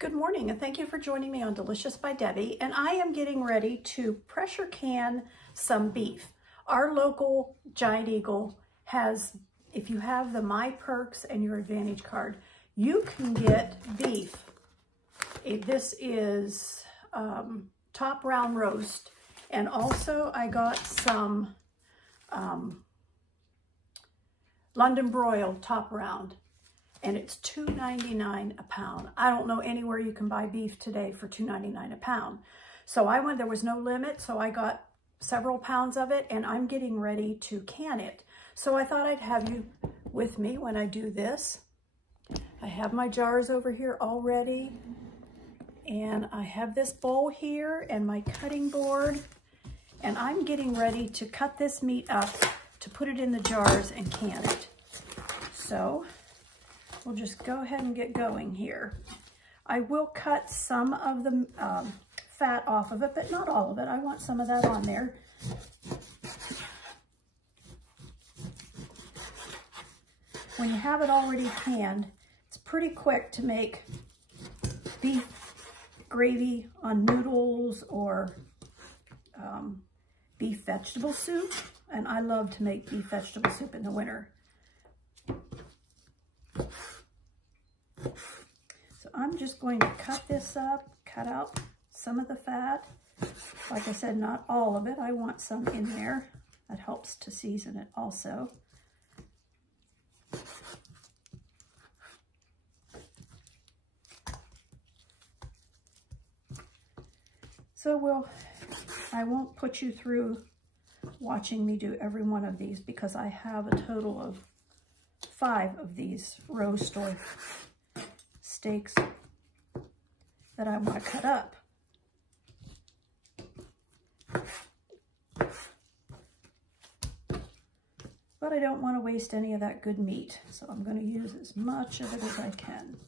Good morning, and thank you for joining me on Delicious by Debbie. And I am getting ready to pressure can some beef. Our local Giant Eagle has, if you have the My Perks and your Advantage card, you can get beef. This is top round roast. And also I got some London broil top round. And it's $2.99 a pound. I don't know anywhere you can buy beef today for $2.99 a pound. So I went, there was no limit, so I got several pounds of it, and I'm getting ready to can it. So I thought I'd have you with me when I do this. I have my jars over here already, and I have this bowl here and my cutting board, and I'm getting ready to cut this meat up to put it in the jars and can it. So we'll just go ahead and get going here. I will cut some of the fat off of it, but not all of it. I want some of that on there. When you have it already canned, it's pretty quick to make beef gravy on noodles or beef vegetable soup. And I love to make beef vegetable soup in the winter. So I'm just going to cut this up, cut out some of the fat. Like I said, not all of it. I want some in there. That helps to season it also. So I won't put you through watching me do every one of these because I have a total of 5 of these roast or steaks that I want to cut up. But I don't want to waste any of that good meat, so I'm going to use as much of it as I can.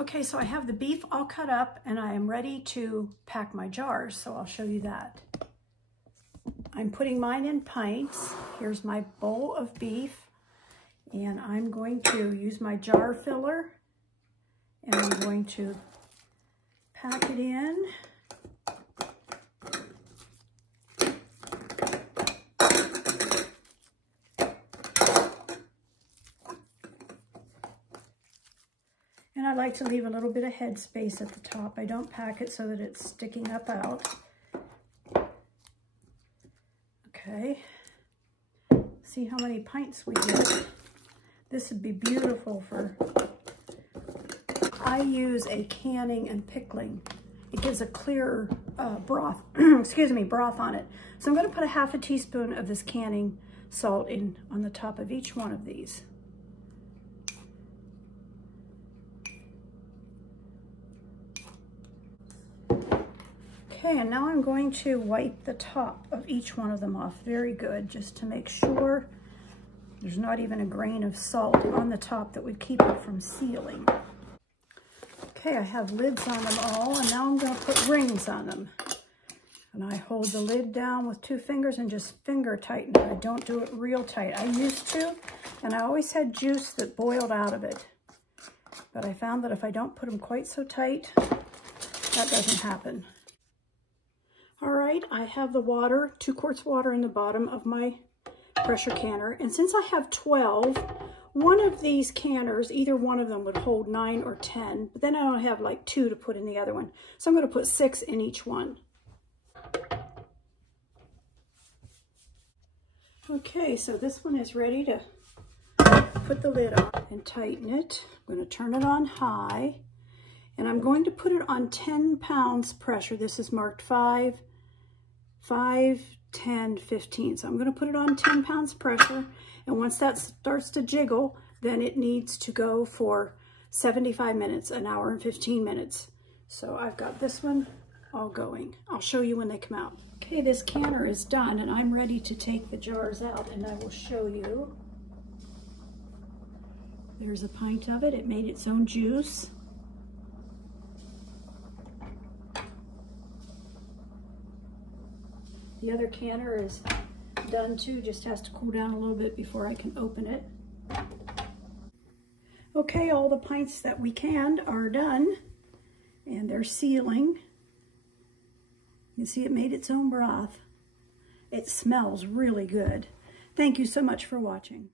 Okay, so I have the beef all cut up and I am ready to pack my jars, so I'll show you that. I'm putting mine in pints. Here's my bowl of beef. And I'm going to use my jar filler and I'm going to pack it in. And I like to leave a little bit of head space at the top. I don't pack it so that it's sticking up out. Okay. See how many pints we get. This would be beautiful for, I use a canning and pickling. It gives a clearer broth, broth on it. So I'm going to put a half a teaspoon of this canning salt in on the top of each one of these. Okay, and now I'm going to wipe the top of each one of them off very good, just to make sure there's not even a grain of salt on the top that would keep it from sealing. Okay, I have lids on them all, and now I'm going to put rings on them. And I hold the lid down with 2 fingers and just finger tighten it. I don't do it real tight. I used to, and I always had juice that boiled out of it. But I found that if I don't put them quite so tight, that doesn't happen. All right, I have the water, 2 quarts water in the bottom of my pressure canner. And since I have 12, one of these canners, either one of them would hold 9 or 10, but then I don't have like 2 to put in the other one. So I'm going to put 6 in each one. Okay, so this one is ready to put the lid on and tighten it. I'm going to turn it on high, and I'm going to put it on 10 pounds pressure. This is marked 5, 10, 15. So I'm going to put it on 10 pounds pressure. And once that starts to jiggle, then it needs to go for 75 minutes, an hour and 15 minutes. So I've got this one all going. I'll show you when they come out. Okay, this canner is done and I'm ready to take the jars out, and I will show you. There's a pint of it. It made its own juice. The other canner is done too, just has to cool down a little bit before I can open it. Okay, all the pints that we canned are done, and they're sealing. You can see it made its own broth. It smells really good. Thank you so much for watching.